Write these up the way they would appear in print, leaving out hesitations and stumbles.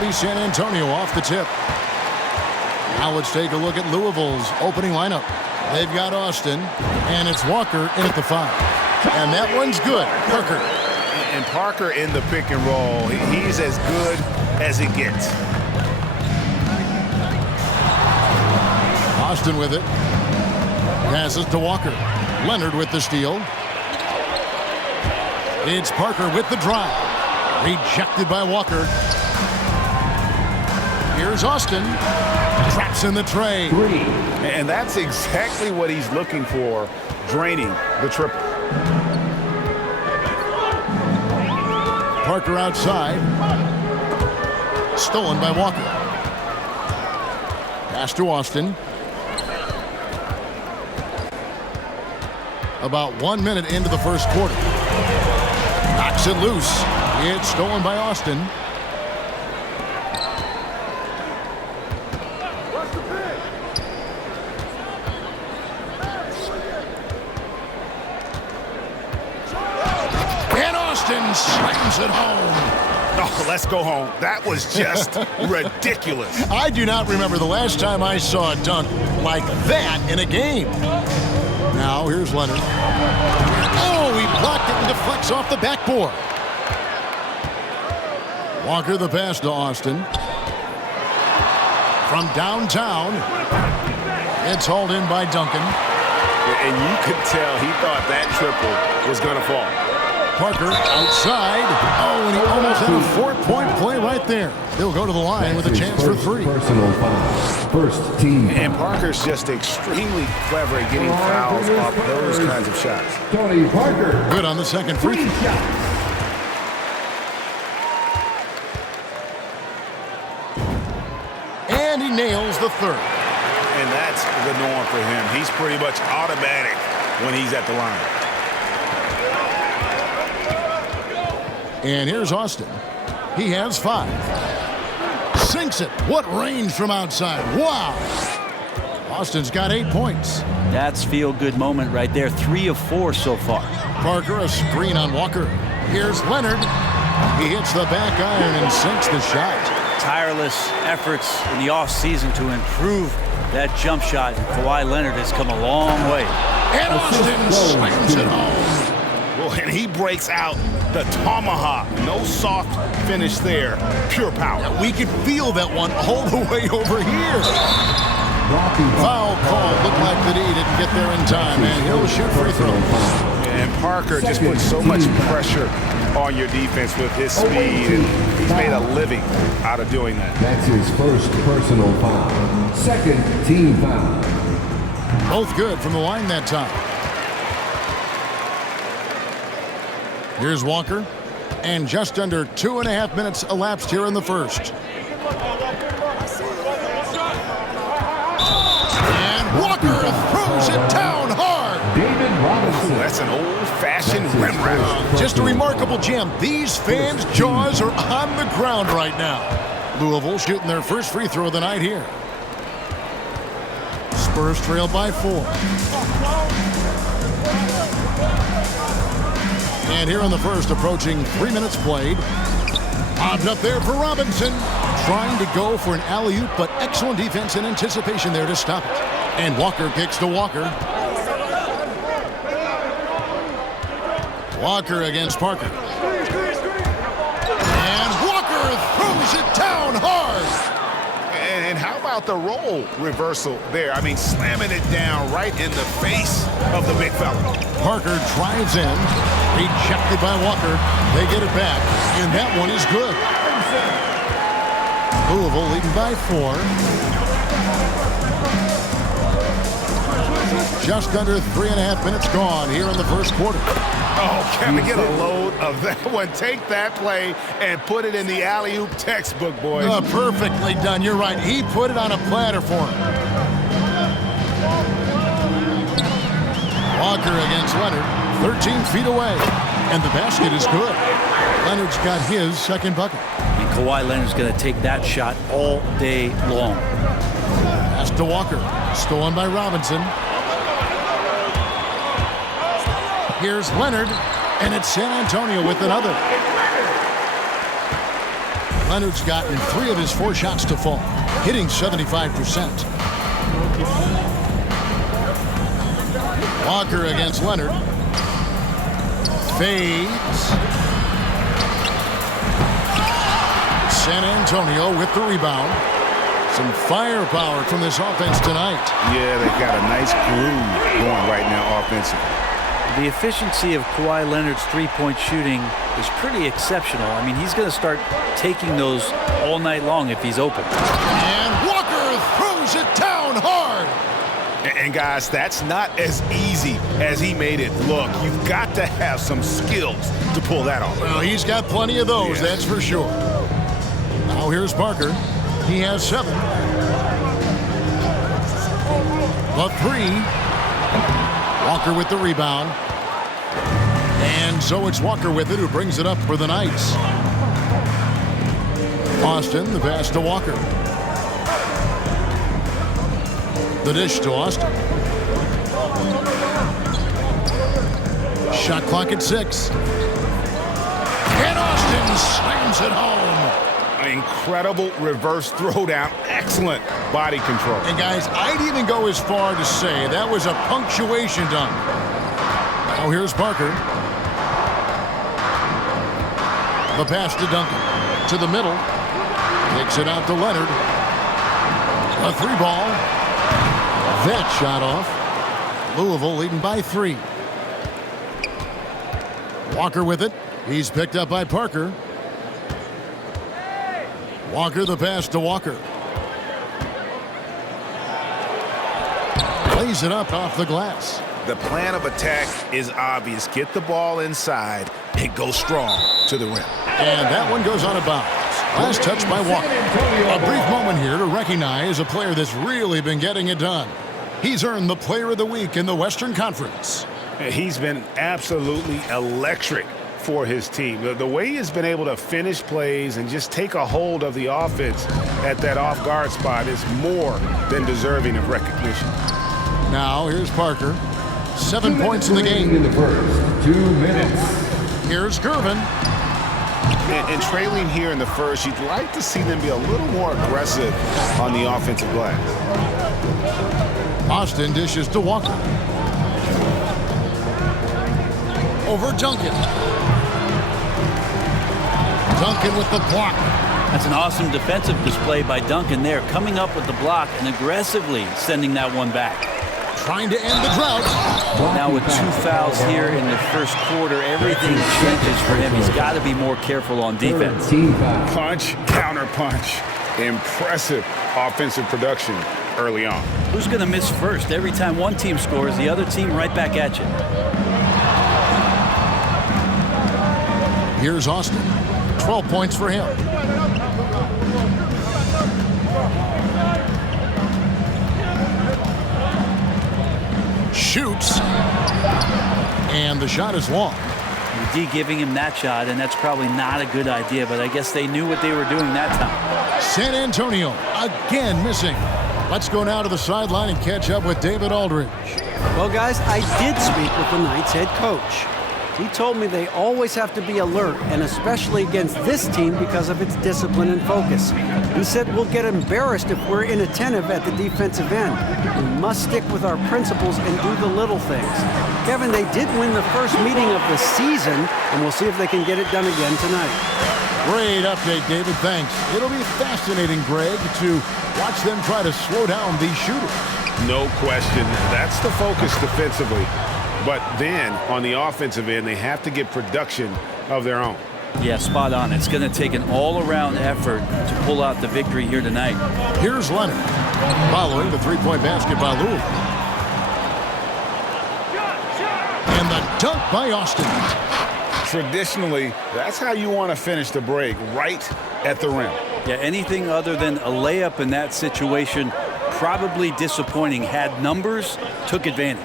to be San Antonio off the tip. Now let's take a look at Louisville's opening lineup. They've got Austin, and it's Walker in at the 5. And that one's good. Parker. And Parker in the pick and roll. He's as good as it gets. Austin with it. Passes to Walker. Leonard with the steal. It's Parker with the drive. Rejected by Walker. Here's Austin. Traps in the tray. And that's exactly what he's looking for, draining the triple. Parker outside. Stolen by Walker. Pass to Austin. About 1 minute into the first quarter. Knocks it loose. It's stolen by Austin. And Austin slams it home. Oh, let's go home. That was just ridiculous. I do not remember the last time I saw a dunk like that in a game. Now here's Leonard. Oh, he blocked it and deflects off the backboard. Walker the pass to Austin. From downtown. It's hauled in by Duncan. And you could tell he thought that triple was going to fall. Parker outside. Oh, and he almost had a 4-point play right there. He'll go to the line with a chance for 3. Personal foul. First team. And Parker's just extremely clever at getting fouls off those kinds of shots. Tony Parker. Good on the second free throw. And he nails the third. And that's the norm for him. He's pretty much automatic when he's at the line. And here's Austin. He has 5. Sinks it. What range from outside. Wow. Austin's got 8 points. That's feel-good moment right there. 3 of 4 so far. Parker, a screen on Walker. Here's Leonard. He hits the back iron and sinks the shot. Tireless efforts in the offseason to improve that jump shot. Kawhi Leonard has come a long way. And Austin slams it home. Well, and he breaks out the tomahawk. No soft finish there. Pure power. Yeah, we could feel that one all the way over here. Foul call. Looked like that he didn't get there in time, and he'll shoot free throw. And Parker just puts so much pressure on your defense with his speed, and he's made a living out of doing that. That's his first personal foul. Second team foul. Both good from the line that time. Here's Walker, and just under 2.5 minutes elapsed here in the first. And Walker throws it down hard. David Robinson. That's an old-fashioned rim wrap. Just a remarkable jam. These fans' jaws are on the ground right now. Louisville shooting their first free throw of the night here. Spurs trail by 4. And here in the first, approaching 3 minutes played. Popped up there for Robinson. Trying to go for an alley-oop, but excellent defense and anticipation there to stop it. And Walker kicks to Walker. Walker against Parker. And Walker throws it down hard. And how about the role reversal there? I mean, slamming it down right in the face of the big fella. Parker drives in. Rejected by Walker. They get it back, and that one is good. Louisville leading by 4. Just under 3.5 minutes gone here in the first quarter. Oh, can we get a load of that one? Take that play and put it in the alley-oop textbook, boys. Perfectly done. You're right. He put it on a platter for him. Walker against Leonard, 13 feet away. And the basket is good. Leonard's got his second bucket. And Kawhi Leonard's going to take that shot all day long. Pass to Walker. Stolen by Robinson. Here's Leonard, and it's San Antonio with another. Leonard's gotten 3 of his 4 shots to fall, hitting 75%. Walker against Leonard. Fades. San Antonio with the rebound. Some firepower from this offense tonight. Yeah, they got a nice groove going right now offensively. The efficiency of Kawhi Leonard's three-point shooting is pretty exceptional. I mean, he's going to start taking those all night long if he's open. And Walker throws it down hard. And guys, that's not as easy as he made it look. You've got to have some skills to pull that off. Well, he's got plenty of those, that's for sure. Now here's Parker. He has 7. The 3. Walker with the rebound. And so it's Walker with it, who brings it up for the Knights. Austin, the pass to Walker. The dish to Austin. Shot clock at 6. And Austin slams it home. An incredible reverse throwdown. Excellent body control. And guys, I'd even go as far to say that was a punctuation dunk. Now here's Parker. The pass to Duncan. To the middle. Takes it out to Leonard. A 3-ball. That shot off. Louisville leading by 3. Walker with it. He's picked up by Parker. Walker, the pass to Walker. Lays it up off the glass. The plan of attack is obvious. Get the ball inside and go strong to the rim. And that one goes out of bounds. Last touch by Walker. A brief moment here to recognize a player that's really been getting it done. He's earned the Player of the Week in the Western Conference. He's been absolutely electric for his team. The way he has been able to finish plays and just take a hold of the offense at that off-guard spot is more than deserving of recognition. Now here's Parker. 7 points in the game. In the first 2 minutes. Here's Gervin. And trailing here in the first, you'd like to see them be a little more aggressive on the offensive glass. Austin dishes to Walker. Over Duncan. Duncan with the block. That's an awesome defensive display by Duncan there, coming up with the block and aggressively sending that one back. Trying to end the drought. Now with 2 fouls here in the first quarter, everything changes for him. He's got to be more careful on defense. Punch, counter punch. Impressive offensive production early on. Who's going to miss first? Every time one team scores, the other team right back at you. Here's Austin. 12 points for him. Shoots. And the shot is long. D giving him that shot, and that's probably not a good idea, but I guess they knew what they were doing that time. San Antonio again missing. Let's go now to the sideline and catch up with David Aldridge. Well, guys, I did speak with the Knights head coach. He told me they always have to be alert, and especially against this team because of its discipline and focus. He said we'll get embarrassed if we're inattentive at the defensive end. We must stick with our principles and do the little things. Kevin, they did win the first meeting of the season, and we'll see if they can get it done again tonight. Great update, David. Thanks. It'll be fascinating, Greg, to watch them try to slow down these shooters. No question. That's the focus defensively. But then, on the offensive end, they have to get production of their own. Yeah, spot on. It's going to take an all-around effort to pull out the victory here tonight. Here's Leonard, following the three-point basket by Louisville. And the dunk by Austin. Traditionally, that's how you want to finish the break, right at the rim. Yeah, anything other than a layup in that situation, probably disappointing. Had numbers, took advantage.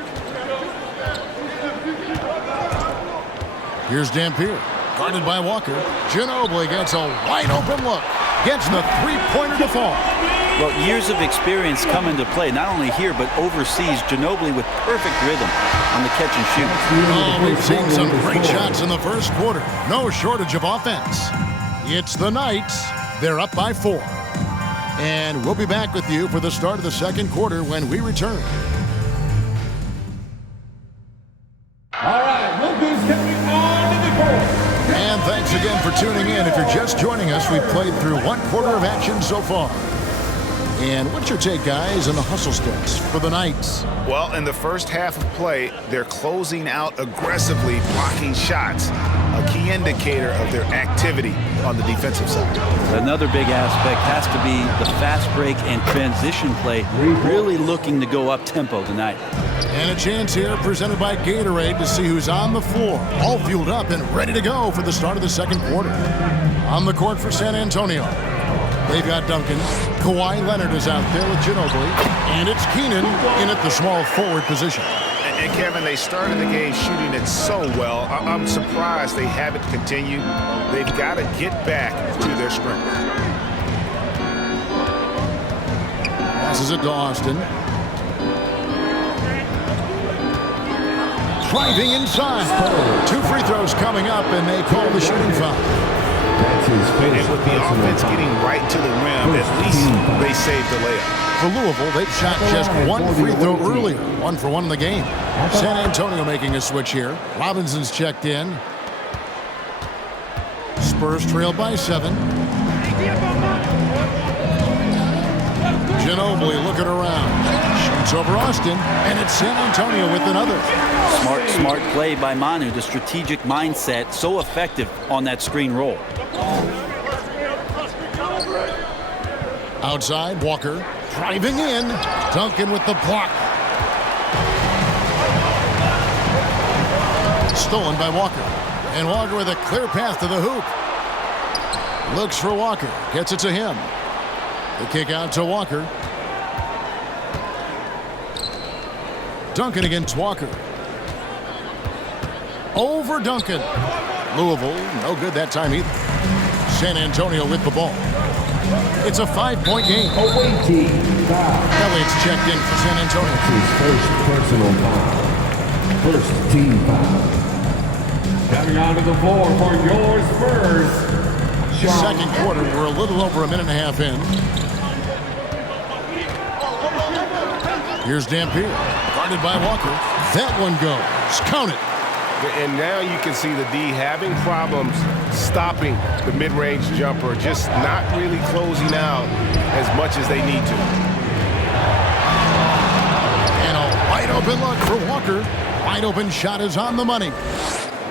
Here's Dampier, guarded by Walker. Ginobili gets a wide-open look. Gets the three-pointer to fall. Well, years of experience come into play, not only here, but overseas. Ginobili with perfect rhythm on the catch and shoot. Oh, we've seen some great shots in the first quarter. No shortage of offense. It's the Knights They're up by 4. And we'll be back with you for the start of the second quarter when we return. All right, look who's coming on to the court. And thanks again for tuning in. If you're just joining us, we've played through 1 quarter of action so far. And what's your take, guys, on the hustle stats for the Knights? Well, in the first half of play, they're closing out aggressively, blocking shots, a key indicator of their activity on the defensive side. Another big aspect has to be the fast break and transition play, really looking to go up-tempo tonight. And a chance here presented by Gatorade to see who's on the floor, all fueled up and ready to go for the start of the second quarter. On the court for San Antonio, they've got Duncan. Kawhi Leonard is out there with Ginobili. And it's Keenan in at the small forward position. And Kevin, they started the game shooting it so well. I'm surprised they haven't continued. They've got to get back to their strength. Passes it to Austin. Driving inside. 2 free throws coming up, and they call the shooting foul. That's his first And with the offense getting right to the rim, at least they saved the layup. For Louisville, they've shot just 1 free throw earlier. 1 for 1 in the game. San Antonio making a switch here. Robinson's checked in. Spurs trail by 7. Ginobili looking around. Shoots over Austin, and it's San Antonio with another. Smart play by Manu. The strategic mindset so effective on that screen roll. Outside, Walker driving in. Duncan with the block. Stolen by Walker. And Walker with a clear path to the hoop. Looks for Walker. Gets it to him. The kick out to Walker. Duncan against Walker. Over Duncan. Louisville, no good that time either. San Antonio with the ball. It's a 5-point game. Away team foul. Elliott's checked in for San Antonio. His first personal foul. First team foul. Coming onto the floor for your Spurs. Second quarter, we're a little over a minute and a half in. Here's Dampier, guarded by Walker. That one goes. Count it. And now you can see the D having problems stopping the mid-range jumper, just not really closing out as much as they need to. And a wide open look for Walker. Wide open shot is on the money.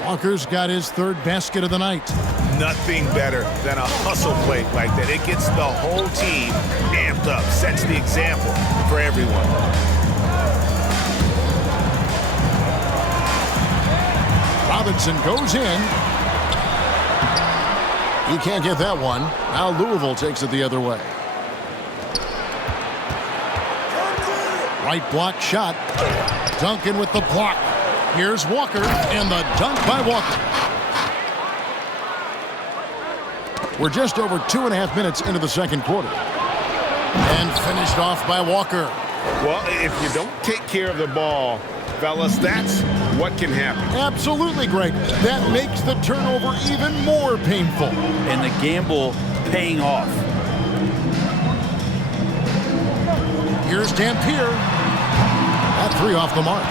Walker's got his 3rd basket of the night. Nothing better than a hustle play like that. It gets the whole team amped up, sets the example for everyone. Robinson goes in. He can't get that one. Now Louisville takes it the other way. Right block shot. Duncan with the block. Here's Walker, and the dunk by Walker. We're just over 2.5 minutes into the second quarter. And finished off by Walker. Well, if you don't take care of the ball, fellas, that's what can happen. Absolutely, Greg. That makes the turnover even more painful. And the gamble paying off. Here's Dampier. That 3 off the mark.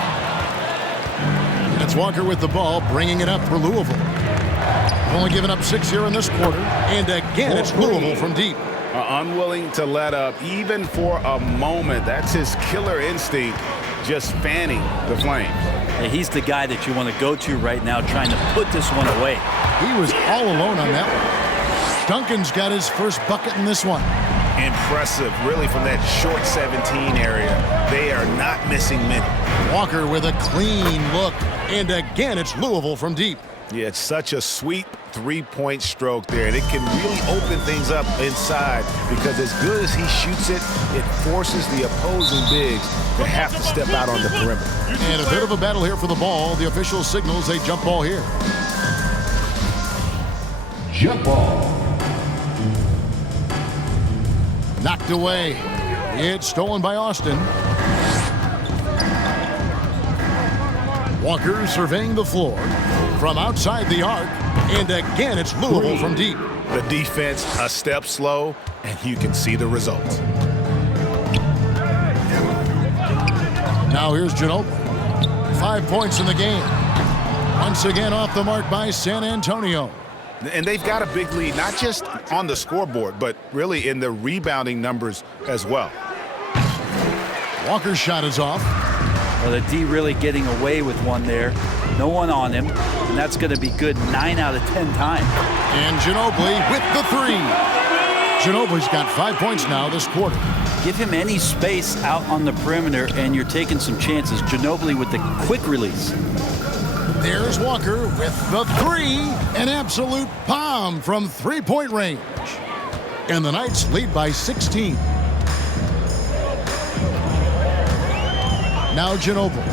And it's Walker with the ball, bringing it up for Louisville. Only giving up 6 here in this quarter. And again, it's Louisville from deep. Unwilling to let up, even for a moment. That's his killer instinct, just fanning the flames. Hey, he's the guy that you want to go to right now, trying to put this one away. He was all alone on that one. Duncan's got his first bucket in this one. Impressive, really, from that short 17 area. They are not missing many. Walker with a clean look. And again, it's Louisville from deep. Yeah, it's such a sweet 3-point stroke there, and it can really open things up inside because as good as he shoots it, it forces the opposing bigs to have to step out on the perimeter. And a bit of a battle here for the ball. The official signals a jump ball here. Jump ball. Knocked away. It's stolen by Austin. Walker surveying the floor from outside the arc. And again, it's Louisville from deep. The defense a step slow, and you can see the results. Now here's Ginobili. 5 points in the game. Once again off the mark by San Antonio. And they've got a big lead, not just on the scoreboard, but really in the rebounding numbers as well. Walker's shot is off. Well, the D really getting away with one there. No one on him, and that's going to be good 9 out of 10 times. And Ginobili with the three. Ginobili's got 5 points now this quarter. Give him any space out on the perimeter, and you're taking some chances. Ginobili with the quick release. There's Walker with the three. An absolute bomb from three-point range. And the Knights lead by 16. Now Ginobili.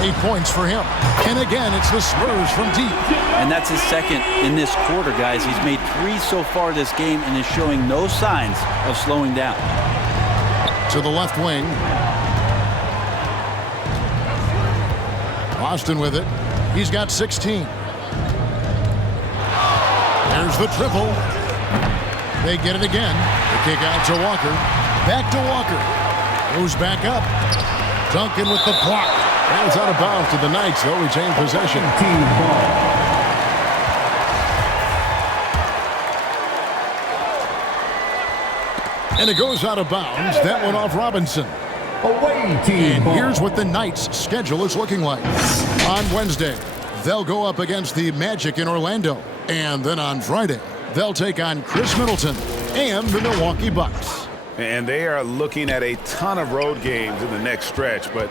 8 points for him. And again, it's the Spurs from deep. And that's his second in this quarter, guys. He's made 3 so far this game and is showing no signs of slowing down. To the left wing. Austin with it. He's got 16. There's the triple. They get it again. The kick out to Walker. Back to Walker. Goes back up. Duncan with the block. Bounce out of bounds to the Knights. They'll retain possession. Team ball. And it goes out of bounds. That one off Robinson. Away team And ball. here's what the Knights' schedule is looking like. On Wednesday, they'll go up against the Magic in Orlando. And then on Friday, they'll take on Chris Middleton and the Milwaukee Bucks. And they are looking at a ton of road games in the next stretch, but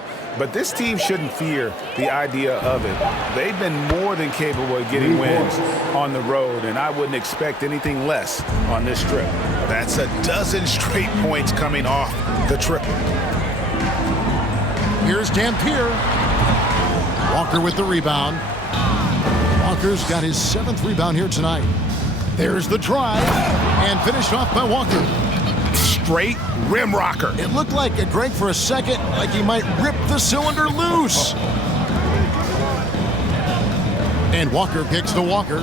this team shouldn't fear the idea of it. They've been more than capable of getting wins on the road, and I wouldn't expect anything less on this trip. That's 12 straight points coming off the triple. Here's Dampier. Walker with the rebound. Walker's got his 7th rebound here tonight. There's the drive, and finished off by Walker. Straight rim rocker. It looked like, Greg, for a second, like he might rip the cylinder loose. And Walker kicks to Walker.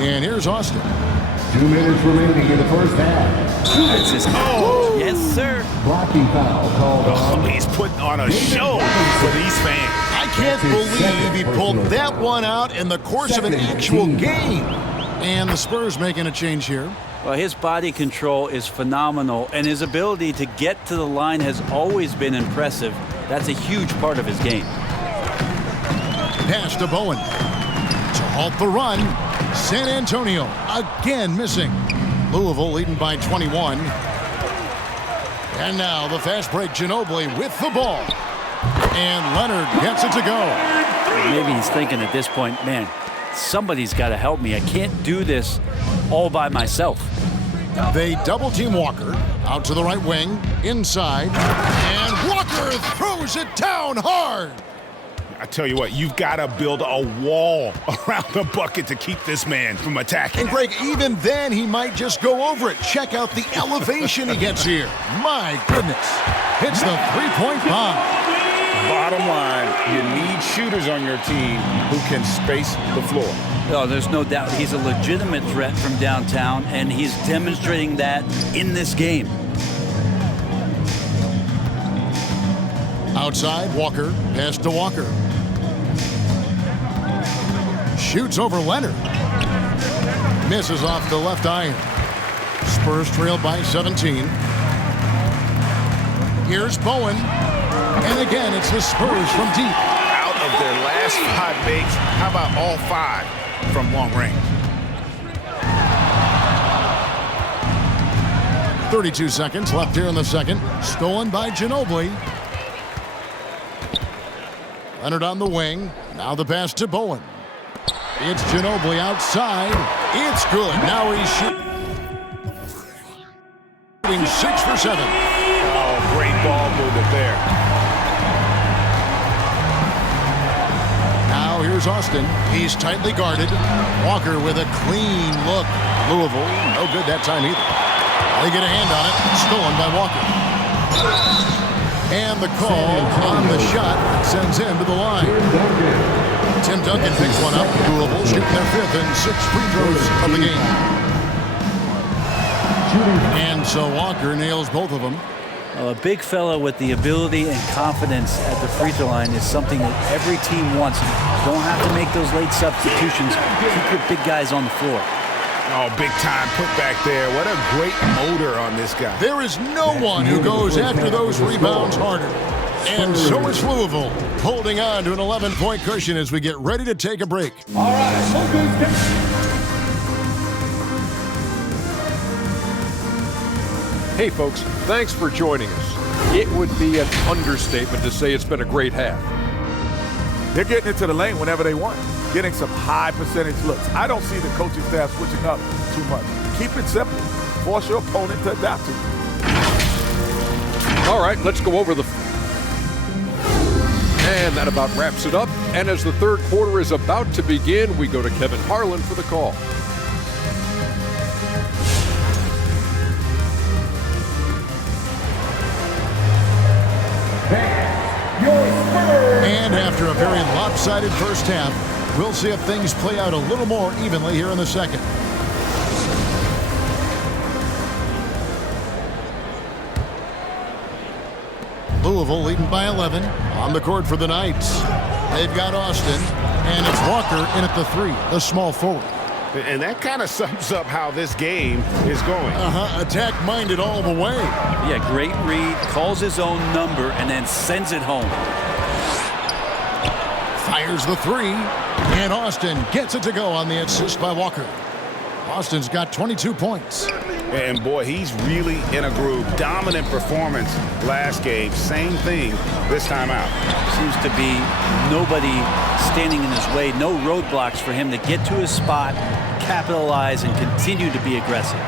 And here's Austin. 2 minutes remaining in the first half. That's his Yes, sir. Blocking foul called on. He's putting on a show for these fans. I can't believe he pulled that one out in the course of an actual game. And the Spurs making a change here. Well, his body control is phenomenal, and his ability to get to the line has always been impressive. That's a huge part of his game. Pass to Bowen. To halt the run. San Antonio again missing. Louisville leading by 21. And now the fast break, Ginobili with the ball. And Leonard gets it to go. Maybe he's thinking at this point, man, somebody's got to help me. I can't do this all by myself. They double team Walker. Out to the right wing. Inside. And Walker throws it down hard. I tell you what, you've got to build a wall around the bucket to keep this man from attacking. And Greg, even then, he might just go over it. Check out the elevation he gets here. My goodness. Hits the three-point bomb. Bottom line, you need shooters on your team who can space the floor. Oh, there's no doubt he's a legitimate threat from downtown, and he's demonstrating that in this game. Outside, Walker. Pass to Walker. Shoots over Leonard. Misses off the left iron. Spurs trail by 17. Here's Bowen. And again, it's the Spurs from deep. Out of their last 5 makes, how about all 5 from long range? 32 seconds left here in the second. Stolen by Ginobili. Leonard on the wing. Now the pass to Bowen. It's Ginobili outside. It's good. Now he's shooting 6 for 7. Oh, great ball movement there. Now here's Austin. He's tightly guarded. Walker with a clean look. Louisville, no good that time either. They get a hand on it. Stolen by Walker. And the call on the shot sends him to the line. Tim Duncan picks one up. Louisville shooting their 5th and 6th free throws of the game. And so Walker nails both of them. A big fella with the ability and confidence at the free throw line is something that every team wants. You don't have to make those late substitutions. Keep your big guys on the floor. Oh, big time put back there. What a great motor on this guy. There is no one who goes after those rebounds harder. And so is Louisville, holding on to an 11-point cushion as we get ready to take a break. All right, Hey folks, thanks for joining us. It would be an understatement to say it's been a great half. They're getting into the lane whenever they want, getting some high percentage looks. I don't see the coaching staff switching up too much. Keep it simple. Force your opponent to adapt to you. All right, let's go over the... And that about wraps it up. And as the third quarter is about to begin, we go to Kevin Harlan for the call. And after a very lopsided first half, we'll see if things play out a little more evenly here in the second. Louisville leading by 11 on the court for the Knights. They've got Austin, and it's Walker in at the 3, the small forward. And that kind of sums up how this game is going. Attack-minded all the way. Yeah, great read, calls his own number, and then sends it home. Fires the 3, and Austin gets it to go on the assist by Walker. Austin's got 22 points. And boy, he's really in a groove. Dominant performance last game. Same thing this time out. Seems to be nobody standing in his way, no roadblocks for him to get to his spot, capitalize, and continue to be aggressive.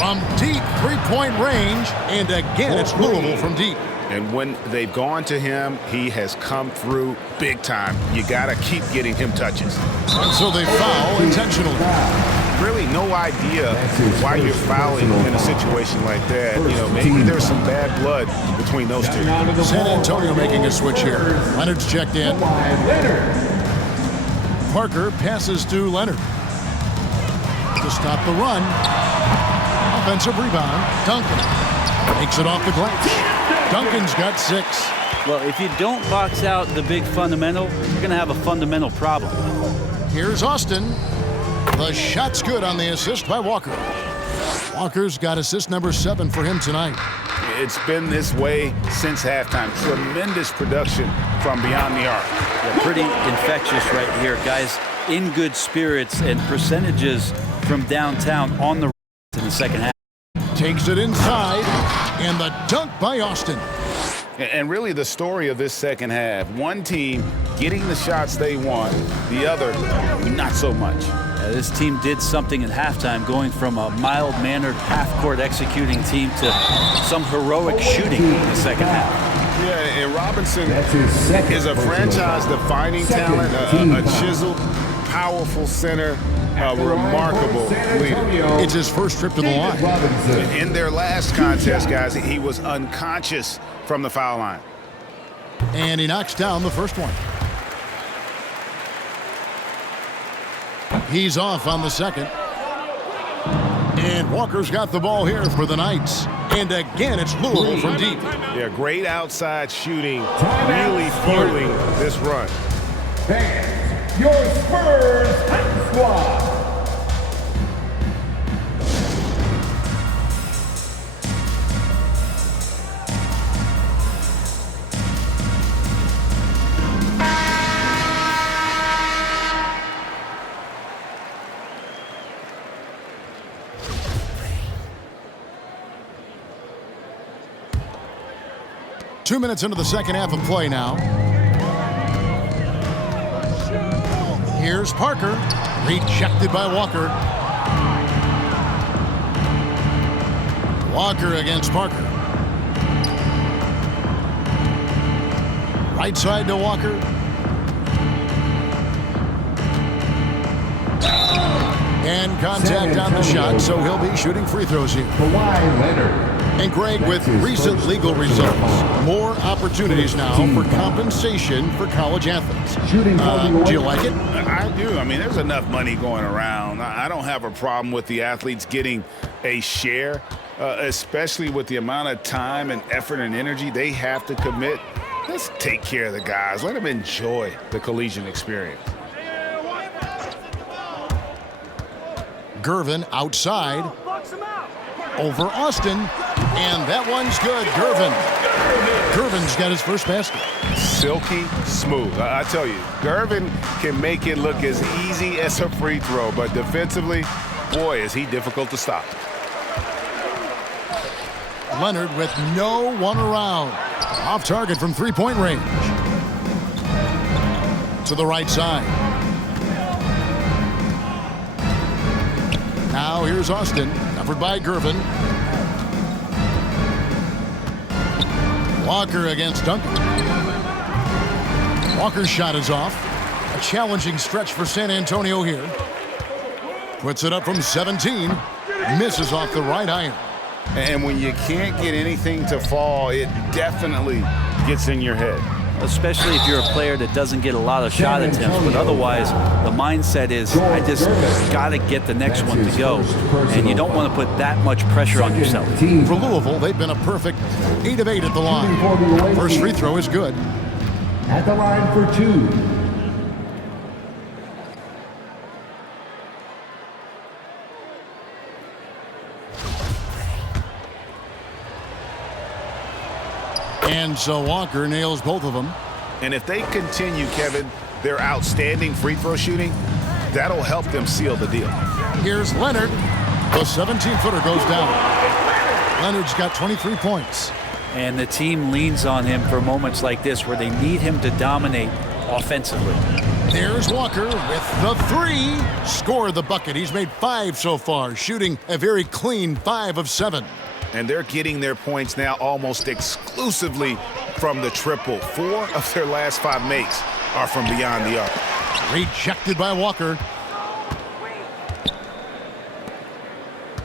From deep three-point range, and again it's Louisville from deep. And when they've gone to him, he has come through big time. You got to keep getting him touches. And so they foul intentionally. Really no idea why you're fouling in a situation like that. You know, maybe there's some bad blood between those two. San Antonio making a switch here. Leonard's checked in. Parker passes to Leonard to stop the run. Offensive rebound. Duncan makes it off the glass. Duncan's got 6. Well, if you don't box out the big fundamental, you're going to have a fundamental problem. Here's Austin. The shot's good on the assist by Walker. Walker's got assist number 7 for him tonight. It's been this way since halftime. Tremendous production from beyond the arc. Yeah, pretty infectious right here. Guys in good spirits and percentages from downtown on the in the second half. Takes it inside, and the dunk by Austin. And really the story of this second half, one team getting the shots they want, the other not so much. This team did something at halftime, going from a mild-mannered half-court executing team to some heroic shooting in the second half. Yeah, and Robinson is a franchise-defining talent, a chiseled, powerful center, a remarkable leader. It's his first trip to the line. In their last contest, guys, he was unconscious from the foul line. And he knocks down the first one. He's off on the second. And Walker's got the ball here for the Knights. And again, it's Louisville from deep. Yeah, great outside shooting, really fueling this run. And your Spurs Titan Squad. Two minutes into the second half of play now. Here's Parker. Rejected by Walker. Walker against Parker. Right side to Walker. And contact on the shot, so he'll be shooting free throws here. KAWHI Leonard. And And Greg, with recent legal results, more opportunities now for compensation for college athletes. Do you like it? I do. I mean, there's enough money going around. I don't have a problem with the athletes getting a share, especially with the amount of time and effort and energy they have to commit. Let's take care of the guys. Let them enjoy the collegiate experience. Gervin outside over Austin, and that one's good. Gervin's got his first basket. Silky smooth. I tell you, Gervin can make it look as easy as a free throw, but defensively, boy, is he difficult to stop. Leonard with no one around. Off target from three-point range. To the right side. Now here's Austin, covered by Gervin. Walker against Duncan. Walker's shot is off. A challenging stretch for San Antonio here. Puts it up from 17. Misses off the right iron. And when you can't get anything to fall, it definitely gets in your head. Especially if you're a player that doesn't get a lot of shot attempts, but otherwise the mindset is, I just got to get the next one to go, and you don't want to put that much pressure on yourself. For Louisville, they've been a perfect 8 of 8 at the line. First free throw is good. At the line for 2. And so Walker nails both of them. And if they continue, Kevin, their outstanding free throw shooting, that'll help them seal the deal. Here's Leonard. The 17-footer goes down. Leonard's got 23 points. And the team leans on him for moments like this where they need him to dominate offensively. There's Walker with the 3. Scored the bucket. He's made 5 so far, shooting a very clean 5 of 7. And they're getting their points now almost exclusively from the triple. 4 of their last 5 makes are from beyond the arc. Rejected by Walker.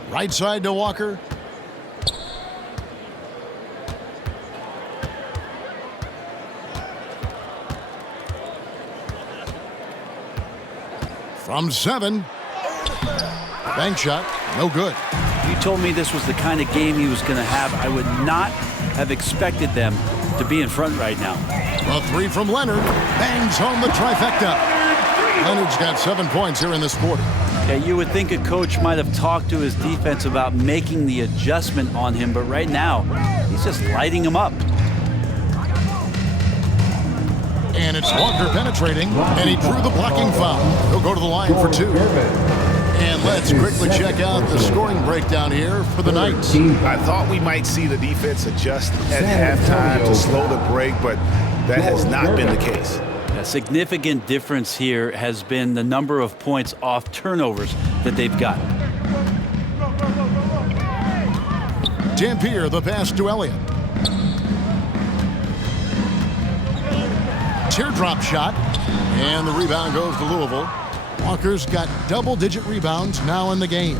Right side to Walker. From 7. Bank shot, no good. You told me this was the kind of game he was going to have. I would not have expected them to be in front right now. A 3 from Leonard. Bangs home the trifecta. Leonard's got 7 points here in this quarter. Yeah, you would think a coach might have talked to his defense about making the adjustment on him, but right now, he's just lighting him up. And it's Walker penetrating, and he drew the blocking foul. He'll go to the line for 2. And let's quickly check out the scoring breakdown here for the Knights. I thought we might see the defense adjust at halftime to slow the break, but that has not been the case. A significant difference here has been the number of points off turnovers that they've got. Dampier, the pass to Elliott. Teardrop shot, and the rebound goes to Louisville. Walker's got double-digit rebounds now in the game.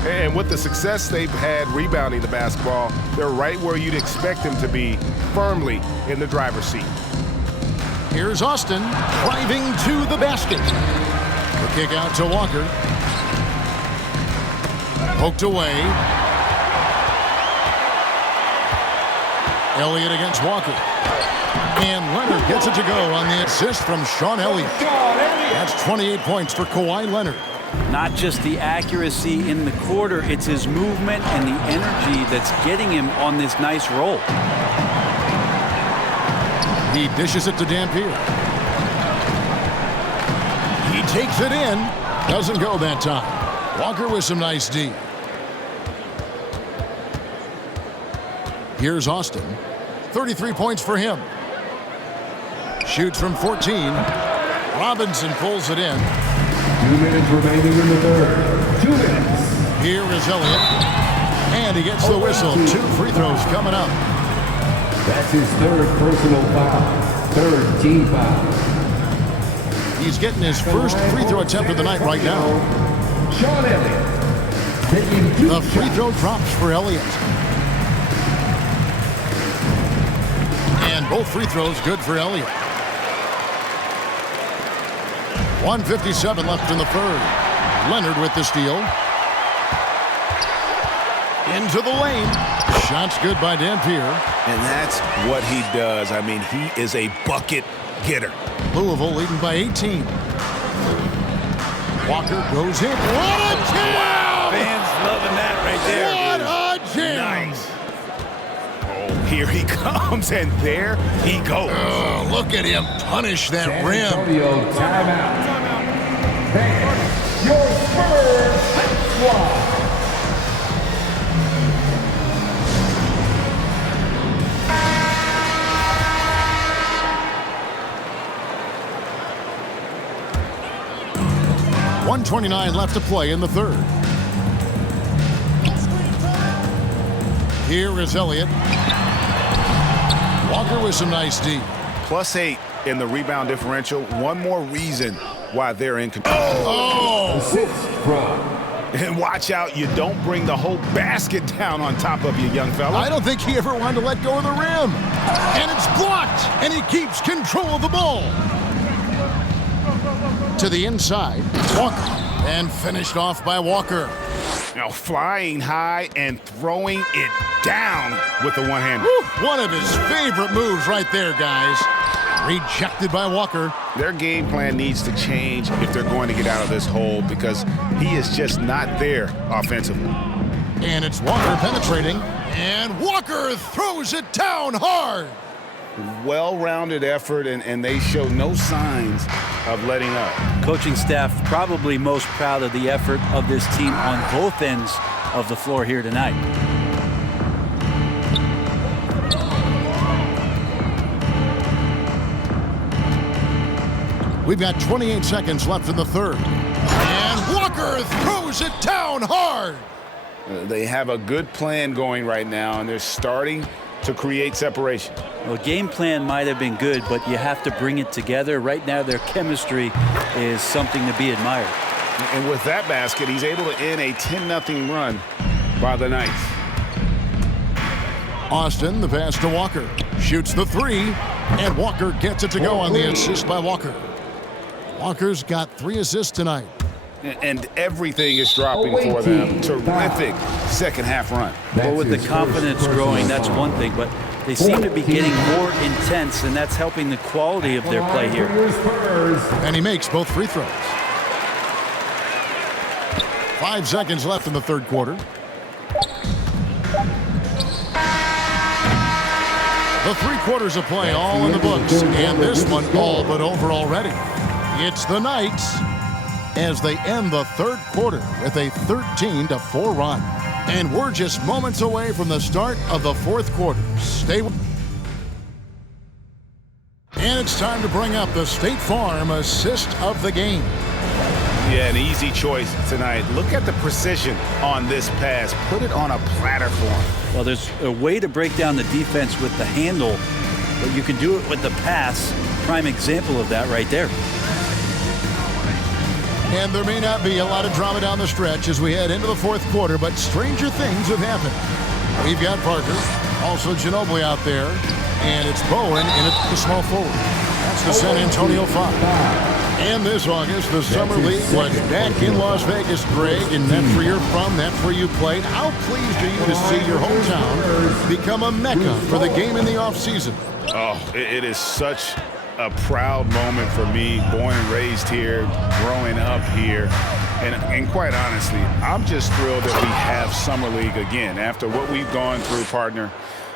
And with the success they've had rebounding the basketball, they're right where you'd expect them to be, firmly in the driver's seat. Here's Austin driving to the basket. The kick out to Walker. Poked away. Elliott against Walker. And Leonard gets it to go on the assist from Sean Elliott. That's 28 points for Kawhi Leonard. Not just the accuracy in the quarter, it's his movement and the energy that's getting him on this nice roll. He dishes it to Dampier. He takes it in. Doesn't go that time. Walker with some nice D. Here's Austin. 33 points for him. Shoots from 14. Robinson pulls it in. 2 minutes remaining in the third. 2 minutes. Here is Elliott. And he gets the whistle. 2 free throws coming up. That's his 3rd personal foul. 3rd team foul. He's getting his first free throw attempt of the night right now. Sean Elliott. The free throw drops for Elliott. And both free throws good for Elliott. 1:57 left in the third. Leonard with the steal. Into the lane. Shots good by Dampier. And that's what he does. I mean, he is a bucket getter. Louisville leading by 18. Walker goes in. What a jam! Wow, fans loving that right there. What a jam! Nice. Oh, here he comes, and there he goes. Oh, look at him punish that San rim. Antonio timeout. Fans, your Spurs squad. .129 left to play in the third. Here is Elliott. Walker with some nice D. +8 in the rebound differential. One more reason why they're in control. Oh! Assist from. And watch out, you don't bring the whole basket down on top of you, young fella. I don't think he ever wanted to let go of the rim. And it's blocked, and he keeps control of the ball. To the inside, Walker, and finished off by Walker. Now flying high and throwing it down with the one-hander. One of his favorite moves right there, guys. Rejected by Walker. Their game plan needs to change if they're going to get out of this hole because he is just not there offensively. And it's Walker penetrating, and Walker throws it down hard. Well-rounded effort, and they show no signs of letting up. Coaching staff probably most proud of the effort of this team on both ends of the floor here tonight. We've got 28 seconds left in the third. And Walker throws it down hard. They have a good plan going right now, and they're starting to create separation. Well, game plan might have been good, but you have to bring it together. Right now, their chemistry is something to be admired. And with that basket, he's able to end a 10-0 run by the Knights. Austin, the pass to Walker. Shoots the three, and Walker gets it to go on the assist by Walker. Walker's got 3 assists tonight. And everything is dropping for them. Terrific second-half run. Well, with the confidence growing, that's one thing, but they seem to be getting more intense, and that's helping the quality of their play here. And he makes both free throws. 5 seconds left in the third quarter. The 3 quarters of play all in the books, and this one all but over already. It's the Knights as they end the third quarter with a 13-4 run. And we're just moments away from the start of the fourth quarter. Stay with. And it's time to bring up the State Farm assist of the game. Yeah, an easy choice tonight. Look at the precision on this pass. Put it on a platter for him. Well, there's a way to break down the defense with the handle, but you can do it with the pass. Prime example of that right there. And there may not be a lot of drama down the stretch as we head into the fourth quarter, but stranger things have happened. We've got Parker, also Ginobili out there, and it's Bowen in at the small forward. That's the San Antonio 5. And this August, the Summer League was back in Las Vegas, Greg, and that's where you're from, that's where you played. How pleased are you to see your hometown become a mecca for the game in the offseason? Oh, it is such a proud moment for me, born and raised here, growing up here. And quite honestly, I'm just thrilled that we have Summer League again. After what we've gone through, partner,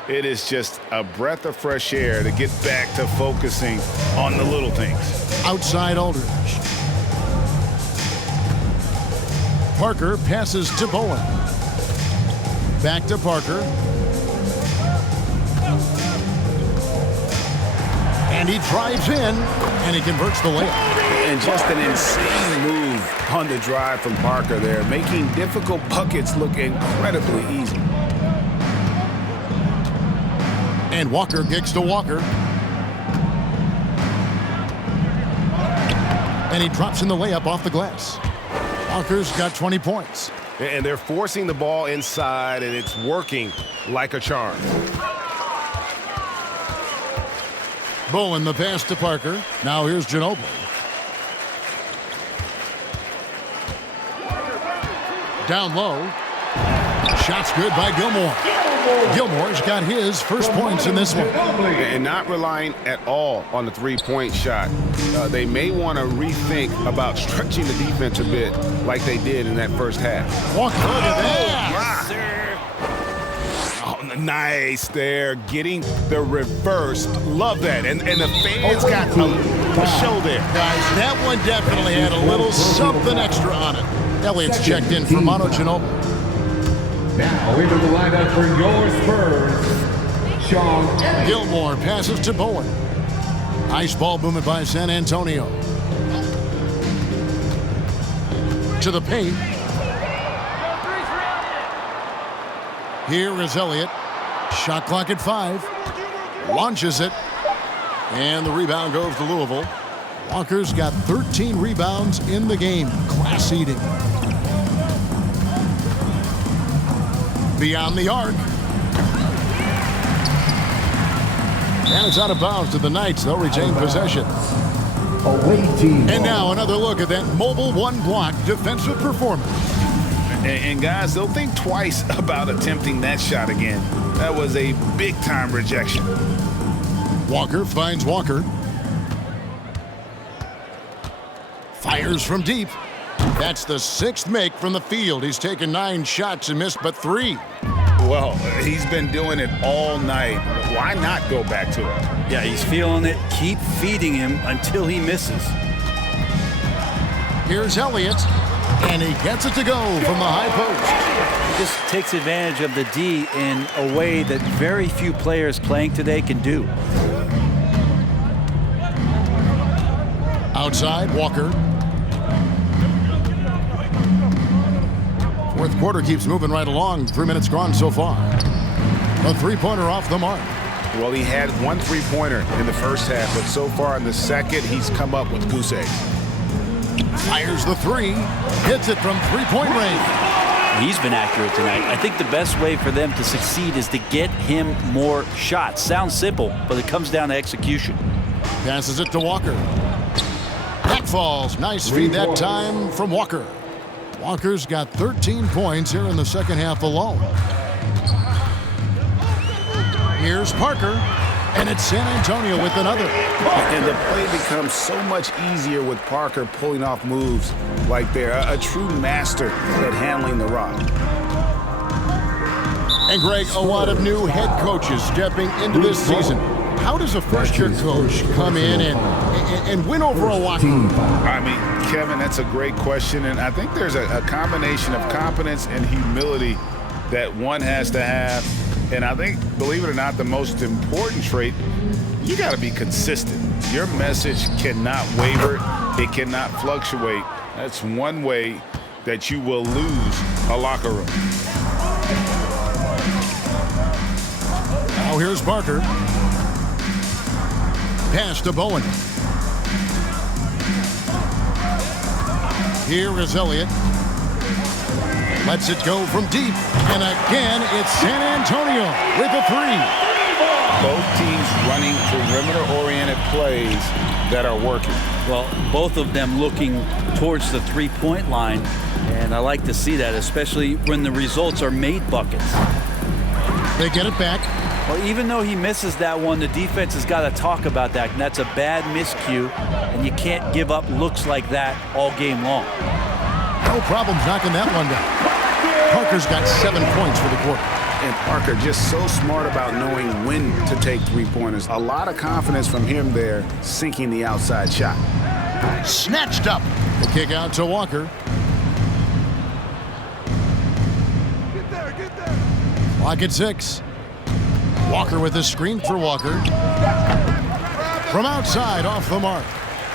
it is just a breath of fresh air to get back to focusing on the little things. Outside Aldridge. Parker passes to Bowen. Back to Parker. And he drives in, and he converts the layup. And just an insane move on the drive from Parker there, making difficult buckets look incredibly easy. And Walker kicks to Walker. And he drops in the layup off the glass. Walker's got 20 points. And they're forcing the ball inside, and it's working like a charm. Bowen the pass to Parker. Now here's Ginobili. Down low. Shot's good by Gilmore. Gilmore's got his first points in this one. And not relying at all on the three-point shot. They may want to rethink about stretching the defense a bit like they did in that first half. Walker, look at that. Yes, sir. Oh, nice there. Getting the reverse. Love that. And the fans got a show there. Guys, that one definitely had a little something extra on it. Elliott's checked in for Manu Ginobili. Now into the lineup for your Spurs, Sean Elliott. Gilmore passes to Bowen. Ice ball movement by San Antonio. To the paint. Here is Elliott. Shot clock at 5. Launches it. And the rebound goes to Louisville. Walker's got 13 rebounds in the game. Class eating. Beyond the arc. And it's out of bounds to the Knights. They'll retain possession. Away team. And now another look at that mobile one-block defensive performance. And guys, they'll think twice about attempting that shot again. That was a big-time rejection. Walker finds Walker. Fires from deep. That's the 6th make from the field. He's taken 9 shots and missed but 3. Well, he's been doing it all night. Why not go back to it? Yeah, he's feeling it. Keep feeding him until he misses. Here's Elliott, and he gets it to go from the high post. He just takes advantage of the D in a way that very few players playing today can do. Outside, Walker. Fourth quarter keeps moving right along. 3 minutes gone so far. A three-pointer off the mark. Well, he had 1 three-pointer in the first half, but so far in the second, he's come up with goose eggs. Fires the 3. Hits it from three-point range. He's been accurate tonight. I think the best way for them to succeed is to get him more shots. Sounds simple, but it comes down to execution. Passes it to Walker. That falls. Nice feed that time from Walker. Walker's got 13 points here in the second half alone. Here's Parker, and it's San Antonio with another. And the play becomes so much easier with Parker pulling off moves like they're a true master at handling the rock. And Greg, a lot of new head coaches stepping into this season. How does a first-year coach come in and win over a locker room? I mean, Kevin, that's a great question, and I think there's a combination of competence and humility that one has to have. And I think, believe it or not, the most important trait, you got to be consistent. Your message cannot waver. It cannot fluctuate. That's one way that you will lose a locker room. Now here's Parker. Pass to Bowen. Here is Elliott. Lets it go from deep. And again, it's San Antonio with a 3. Both teams running perimeter-oriented plays that are working. Well, both of them looking towards the three-point line, and I like to see that, especially when the results are made buckets. They get it back. Well, even though he misses that one, the defense has got to talk about that, and that's a bad miscue, and you can't give up looks like that all game long. No problem knocking that one down. Parker's got 7 points for the quarter. And Parker just so smart about knowing when to take three-pointers. A lot of confidence from him there, sinking the outside shot. Snatched up. The kick out to Walker. Get there. Clock at 6. Walker with a screen for Walker. From outside, off the mark.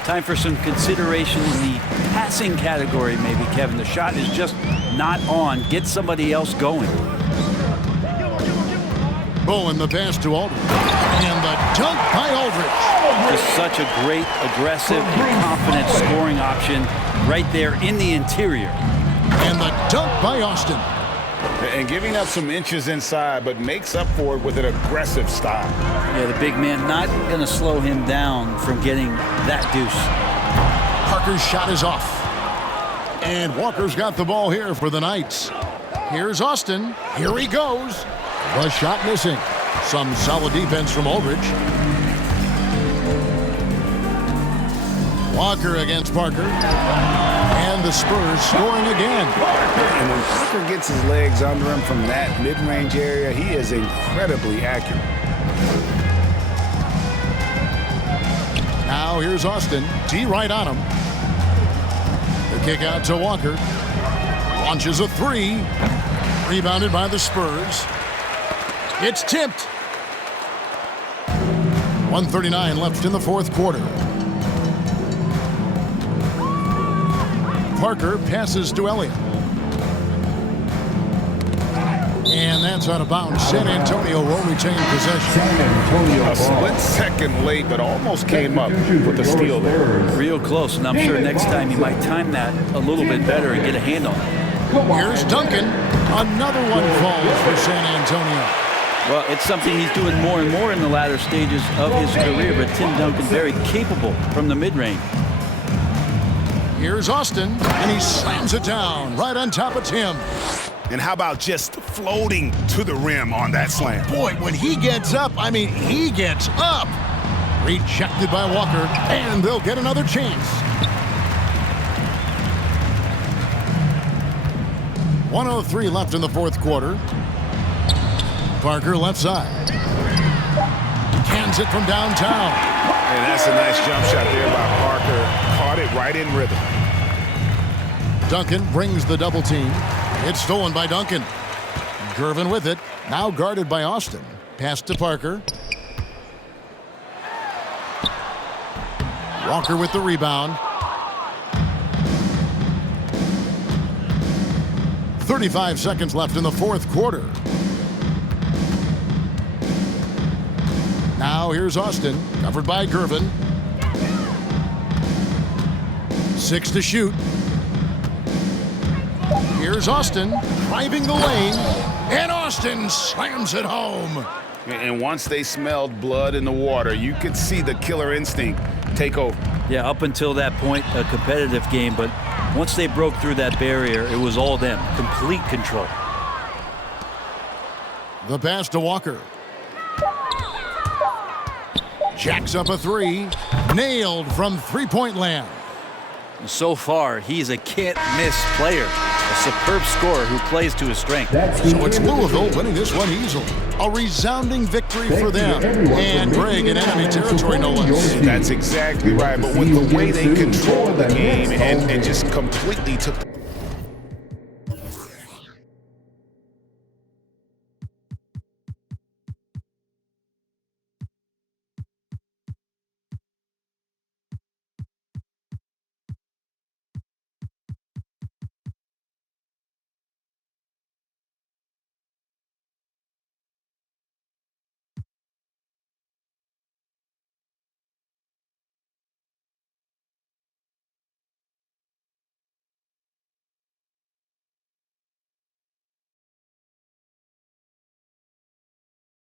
Time for some consideration in the passing category, maybe, Kevin. The shot is just not on. Get somebody else going. Bowen the pass to Aldridge. And the dunk by Aldridge. Just such a great, aggressive, and confident scoring option right there in the interior. And the dunk by Austin. And giving up some inches inside, but makes up for it with an aggressive style. Yeah, the big man not going to slow him down from getting that deuce. Parker's shot is off. And Walker's got the ball here for the Knights. Here's Austin. Here he goes. The shot missing. Some solid defense from Aldridge. Walker against Parker. And the Spurs scoring again. And when Parker gets his legs under him from that mid-range area, he is incredibly accurate. Now here's Austin. T right on him. The kick out to Walker. Launches a three. Rebounded by the Spurs. It's tipped. 1:39 left in the fourth quarter. Parker passes to Elliott. And that's out of bounds. San Antonio will retain possession. A split second late, but almost came up with the steal there. Real close, and I'm sure next time he might time that a little bit better and get a hand on it. Here's Duncan. Another one falls for San Antonio. Well, it's something he's doing more and more in the latter stages of his career, but Tim Duncan very capable from the mid-range. Here's Austin, and he slams it down right on top of Tim. And how about just floating to the rim on that slam? Boy, when he gets up, I mean, he gets up. Rejected by Walker, and they'll get another chance. 1:03 left in the fourth quarter. Parker left side. Cans it from downtown. And that's a nice jump shot there by Parker. Caught it right in rhythm. Duncan brings the double team. It's stolen by Duncan. Gervin with it. Now guarded by Austin. Pass to Parker. Walker with the rebound. 35 seconds left in the fourth quarter. Now here's Austin, covered by Gervin. 6 to shoot. Here's Austin, driving the lane, and Austin slams it home. And once they smelled blood in the water, you could see the killer instinct take over. Yeah, up until that point, a competitive game, but once they broke through that barrier, it was all them. Complete control. The pass to Walker. Jacks up a three. Nailed from three-point land. So far, he's a can't-miss player. A superb scorer who plays to his strength. So it's Louisville winning this one easily. A resounding victory for them. And Greg in enemy territory, no less. That's exactly right. But with the way they controlled the game and just completely took